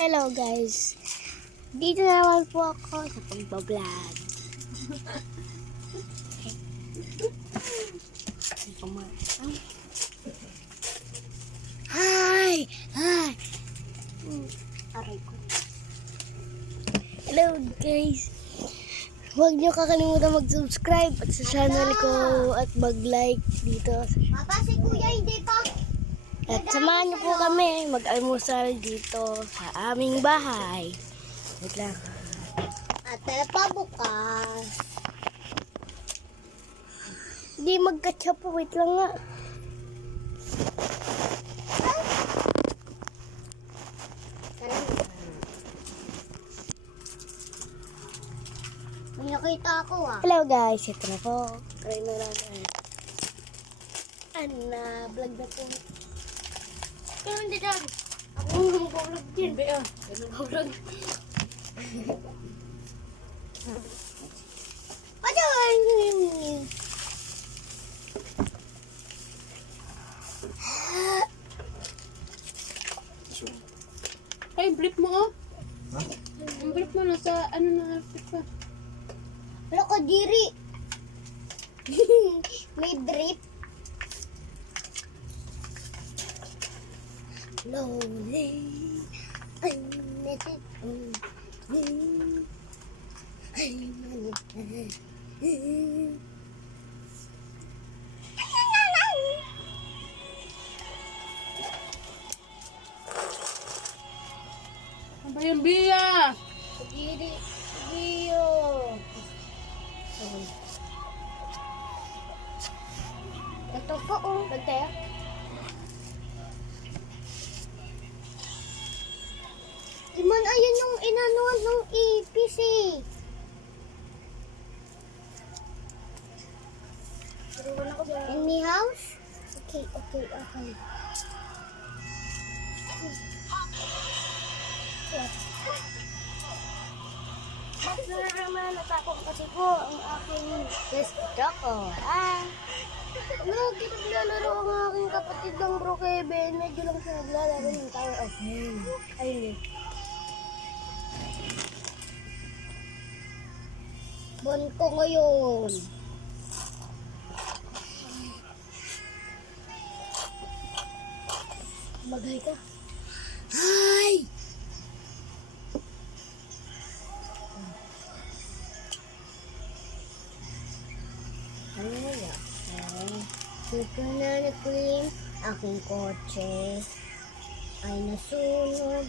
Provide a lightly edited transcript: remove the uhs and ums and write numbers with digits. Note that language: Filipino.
Hello guys, dito na naman po ako sa pagbablog. Hi! Hi! Aray ko. Hello guys, huwag niyo kakalimutan mag-subscribe at sa channel ko at mag-like dito. Papa, si Kuya hindi pa. At samahan niyo po kami mag-almusal dito sa aming bahay. Wait lang. At pa bukas. Hindi magkatsa po. Wait lang nga. May nakita ako Hello guys, ito na po. Try na natin. Vlog na po. Kaya hindi dyan. Ako yung mag-vlog din. Hindi mag-vlog. Ay, brief mo oh. Ang brief mo nasa ano na brief pa. Wala ko diri. May brief. Lonely. I'm not Ano ba yung biya? diri. Iyo. Ito po Bagtaya. Iman, ayun yung inanuan ng ipis In my house? Okay. Mas naman natakot kasi po ang aking gusto ko. Lagi naglalaro ang aking kapatid ng bro Kevin. Medyo lang siya naglalaro ng Tower of Hell. Ayun Bon ko ngayon. Magay ka. Hi! Ano na yan? Suka na nag-clean. Aking kotse ay nasunog.